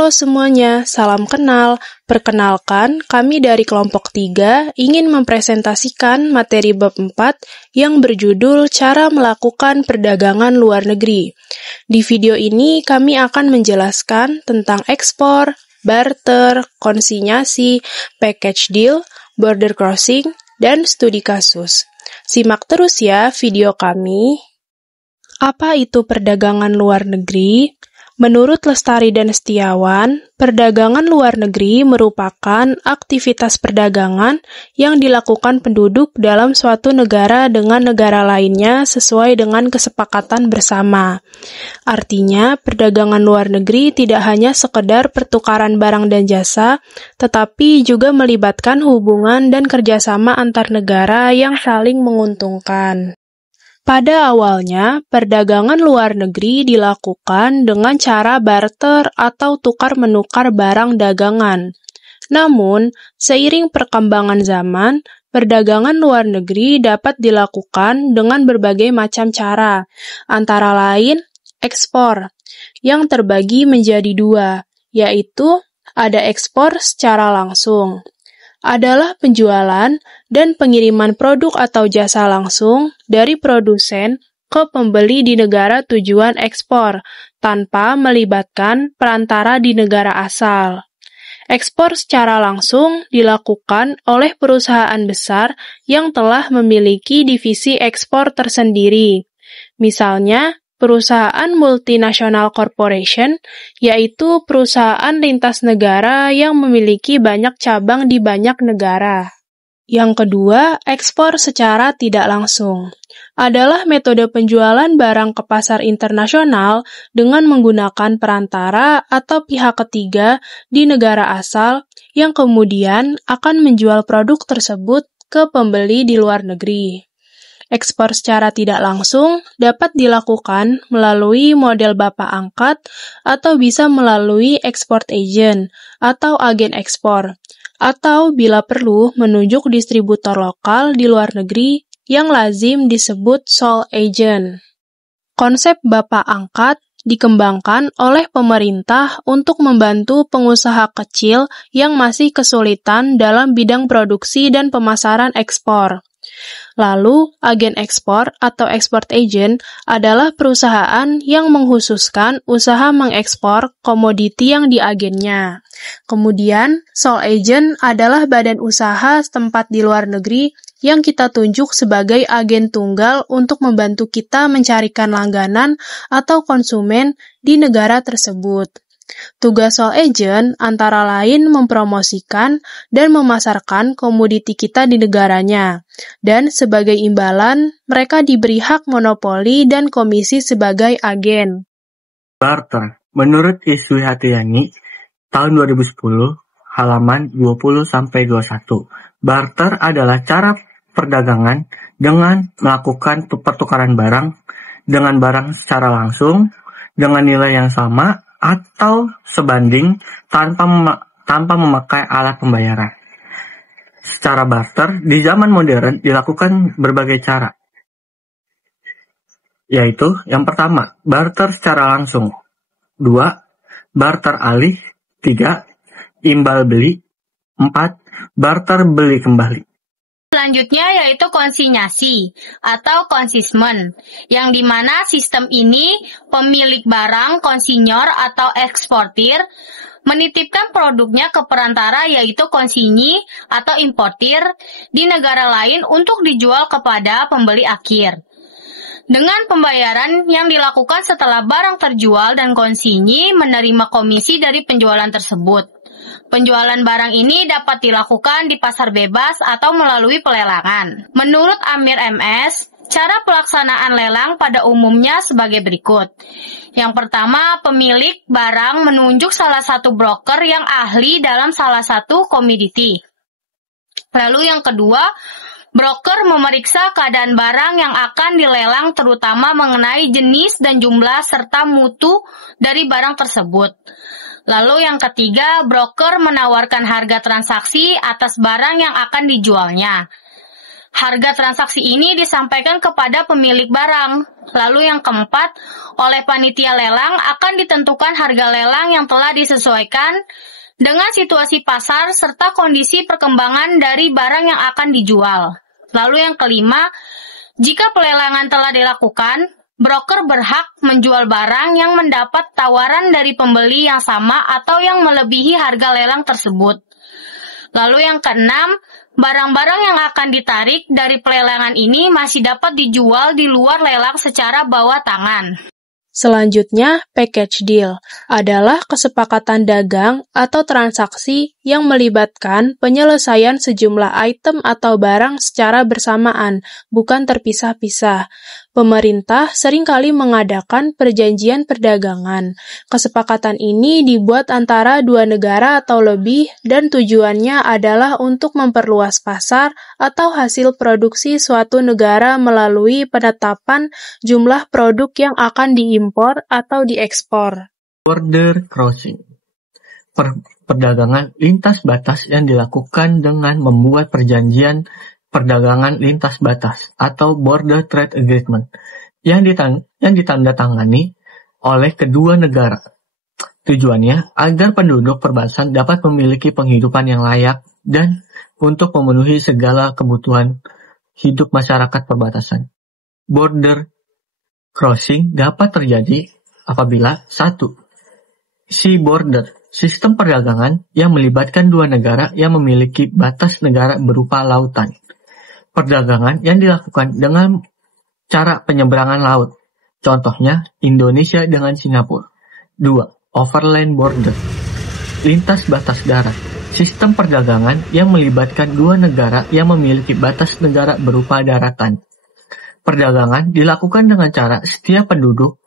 Halo semuanya, salam kenal. Perkenalkan, kami dari kelompok 3 ingin mempresentasikan materi bab 4 yang berjudul Cara Melakukan Perdagangan Luar Negeri. Di video ini kami akan menjelaskan tentang ekspor, barter, konsinyasi, package deal, border crossing, dan studi kasus. Simak terus ya video kami. Apa itu perdagangan luar negeri? Menurut Lestari dan Setiawan, perdagangan luar negeri merupakan aktivitas perdagangan yang dilakukan penduduk dalam suatu negara dengan negara lainnya sesuai dengan kesepakatan bersama. Artinya, perdagangan luar negeri tidak hanya sekedar pertukaran barang dan jasa, tetapi juga melibatkan hubungan dan kerjasama antar negara yang saling menguntungkan. Pada awalnya, perdagangan luar negeri dilakukan dengan cara barter atau tukar-menukar barang dagangan. Namun, seiring perkembangan zaman, perdagangan luar negeri dapat dilakukan dengan berbagai macam cara, antara lain ekspor, yang terbagi menjadi dua, yaitu ada ekspor secara langsung, adalah penjualan dan pengiriman produk atau jasa langsung dari produsen ke pembeli di negara tujuan ekspor, tanpa melibatkan perantara di negara asal. Ekspor secara langsung dilakukan oleh perusahaan besar yang telah memiliki divisi ekspor tersendiri. Misalnya, perusahaan multinational corporation, yaitu perusahaan lintas negara yang memiliki banyak cabang di banyak negara. Yang kedua, ekspor secara tidak langsung adalah metode penjualan barang ke pasar internasional dengan menggunakan perantara atau pihak ketiga di negara asal yang kemudian akan menjual produk tersebut ke pembeli di luar negeri. Ekspor secara tidak langsung dapat dilakukan melalui model bapak angkat atau bisa melalui export agent atau agen ekspor, atau bila perlu menunjuk distributor lokal di luar negeri yang lazim disebut sole agent. Konsep bapak angkat dikembangkan oleh pemerintah untuk membantu pengusaha kecil yang masih kesulitan dalam bidang produksi dan pemasaran ekspor. Lalu, agen ekspor atau export agent adalah perusahaan yang menghususkan usaha mengekspor komoditi yang diagennya. Kemudian, sole agent adalah badan usaha setempat di luar negeri yang kita tunjuk sebagai agen tunggal untuk membantu kita mencarikan langganan atau konsumen di negara tersebut. Tugas sole agent antara lain mempromosikan dan memasarkan komoditi kita di negaranya, dan sebagai imbalan, mereka diberi hak monopoli dan komisi sebagai agen. Barter. Menurut Iswi Hatiyani, tahun 2010, halaman 20-21, barter adalah cara perdagangan dengan melakukan pertukaran barang dengan barang secara langsung, dengan nilai yang sama, atau sebanding tanpa memakai alat pembayaran. Secara barter, di zaman modern dilakukan berbagai cara, yaitu yang pertama, barter secara langsung, 2. Barter alih, 3. Imbal beli, 4. Barter beli kembali. Selanjutnya yaitu konsinyasi atau konsignment, yang dimana sistem ini pemilik barang, konsinyor atau eksportir, menitipkan produknya ke perantara yaitu konsinyi atau importir di negara lain untuk dijual kepada pembeli akhir. Dengan pembayaran yang dilakukan setelah barang terjual dan konsinyi menerima komisi dari penjualan tersebut. Penjualan barang ini dapat dilakukan di pasar bebas atau melalui pelelangan. Menurut Amir MS, cara pelaksanaan lelang pada umumnya sebagai berikut. Yang pertama, pemilik barang menunjuk salah satu broker yang ahli dalam salah satu komoditi. Lalu yang kedua, broker memeriksa keadaan barang yang akan dilelang terutama mengenai jenis dan jumlah serta mutu dari barang tersebut. Lalu yang ketiga, broker menawarkan harga transaksi atas barang yang akan dijualnya. Harga transaksi ini disampaikan kepada pemilik barang. Lalu yang keempat, oleh panitia lelang akan ditentukan harga lelang yang telah disesuaikan dengan situasi pasar serta kondisi perkembangan dari barang yang akan dijual. Lalu yang kelima, jika pelelangan telah dilakukan, broker berhak menjual barang yang mendapat tawaran dari pembeli yang sama atau yang melebihi harga lelang tersebut. Lalu yang keenam, barang-barang yang akan ditarik dari pelelangan ini masih dapat dijual di luar lelang secara bawah tangan. Selanjutnya, package deal adalah kesepakatan dagang atau transaksi yang melibatkan penyelesaian sejumlah item atau barang secara bersamaan, bukan terpisah-pisah. Pemerintah seringkali mengadakan perjanjian perdagangan. Kesepakatan ini dibuat antara dua negara atau lebih dan tujuannya adalah untuk memperluas pasar atau hasil produksi suatu negara melalui penetapan jumlah produk yang akan diimpor atau diekspor. Border crossing. Perdagangan lintas batas yang dilakukan dengan membuat perjanjian perdagangan lintas batas atau border trade agreement yang ditandatangani oleh kedua negara. Tujuannya agar penduduk perbatasan dapat memiliki penghidupan yang layak dan untuk memenuhi segala kebutuhan hidup masyarakat perbatasan. Border crossing dapat terjadi apabila 1. Sea border, sistem perdagangan yang melibatkan dua negara yang memiliki batas negara berupa lautan. Perdagangan yang dilakukan dengan cara penyeberangan laut, contohnya Indonesia dengan Singapura. 2. Overland border, lintas batas darat, sistem perdagangan yang melibatkan dua negara yang memiliki batas negara berupa daratan. Perdagangan dilakukan dengan cara setiap penduduk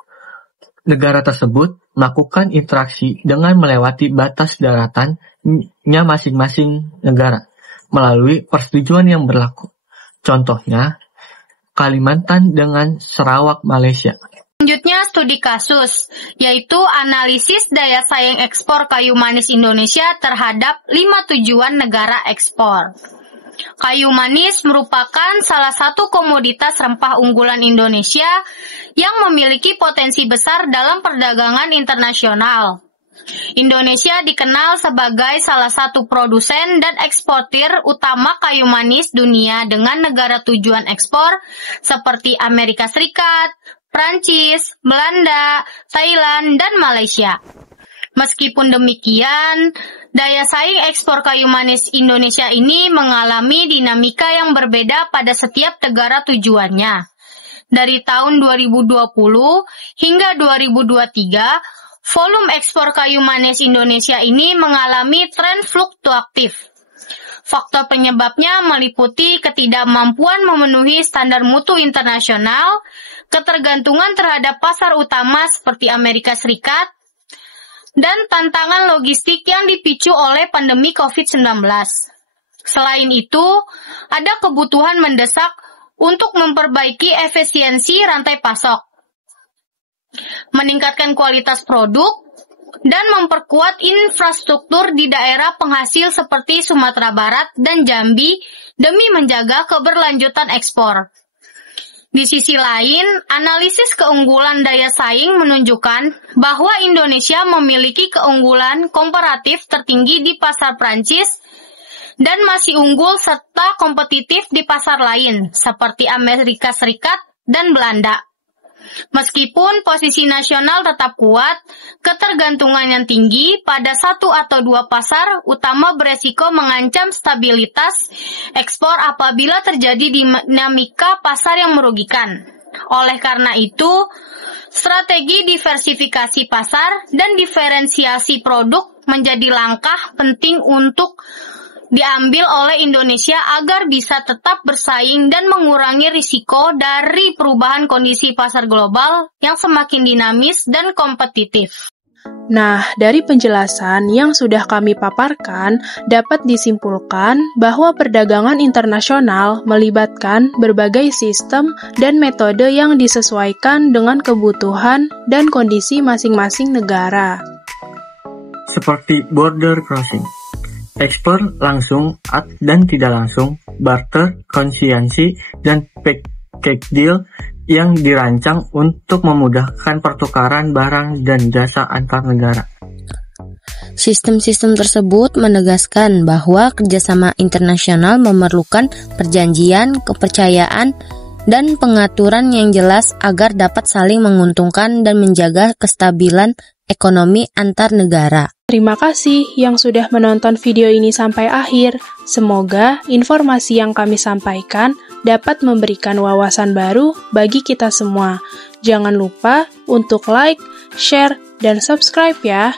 negara tersebut melakukan interaksi dengan melewati batas daratannya masing-masing negara melalui persetujuan yang berlaku. Contohnya, Kalimantan dengan Sarawak, Malaysia. Selanjutnya studi kasus, yaitu analisis daya saing ekspor kayu manis Indonesia terhadap 5 tujuan negara ekspor. Kayu manis merupakan salah satu komoditas rempah unggulan Indonesia yang memiliki potensi besar dalam perdagangan internasional. Indonesia dikenal sebagai salah satu produsen dan eksportir utama kayu manis dunia dengan negara tujuan ekspor seperti Amerika Serikat, Prancis, Belanda, Thailand, dan Malaysia. Meskipun demikian, daya saing ekspor kayu manis Indonesia ini mengalami dinamika yang berbeda pada setiap negara tujuannya. Dari tahun 2020 hingga 2023, volume ekspor kayu manis Indonesia ini mengalami tren fluktuatif. Faktor penyebabnya meliputi ketidakmampuan memenuhi standar mutu internasional, ketergantungan terhadap pasar utama seperti Amerika Serikat, dan tantangan logistik yang dipicu oleh pandemi COVID-19. Selain itu, ada kebutuhan mendesak untuk memperbaiki efisiensi rantai pasok, meningkatkan kualitas produk, dan memperkuat infrastruktur di daerah penghasil seperti Sumatera Barat dan Jambi demi menjaga keberlanjutan ekspor. Di sisi lain, analisis keunggulan daya saing menunjukkan bahwa Indonesia memiliki keunggulan komparatif tertinggi di pasar Prancis dan masih unggul serta kompetitif di pasar lain seperti Amerika Serikat dan Belanda. Meskipun posisi nasional tetap kuat, ketergantungan yang tinggi pada satu atau dua pasar utama beresiko mengancam stabilitas ekspor apabila terjadi dinamika pasar yang merugikan. Oleh karena itu, strategi diversifikasi pasar dan diferensiasi produk menjadi langkah penting untuk diambil oleh Indonesia agar bisa tetap bersaing dan mengurangi risiko dari perubahan kondisi pasar global yang semakin dinamis dan kompetitif. Nah, dari penjelasan yang sudah kami paparkan, dapat disimpulkan bahwa perdagangan internasional melibatkan berbagai sistem dan metode yang disesuaikan dengan kebutuhan dan kondisi masing-masing negara. Seperti border crossing. ekspor langsung dan tidak langsung, barter, konsinyasi, dan package deal yang dirancang untuk memudahkan pertukaran barang dan jasa antar negara. Sistem-sistem tersebut menegaskan bahwa kerjasama internasional memerlukan perjanjian, kepercayaan, dan pengaturan yang jelas agar dapat saling menguntungkan dan menjaga kestabilan ekonomi antar negara. Terima kasih yang sudah menonton video ini sampai akhir. Semoga informasi yang kami sampaikan dapat memberikan wawasan baru bagi kita semua. Jangan lupa untuk like, share, dan subscribe ya.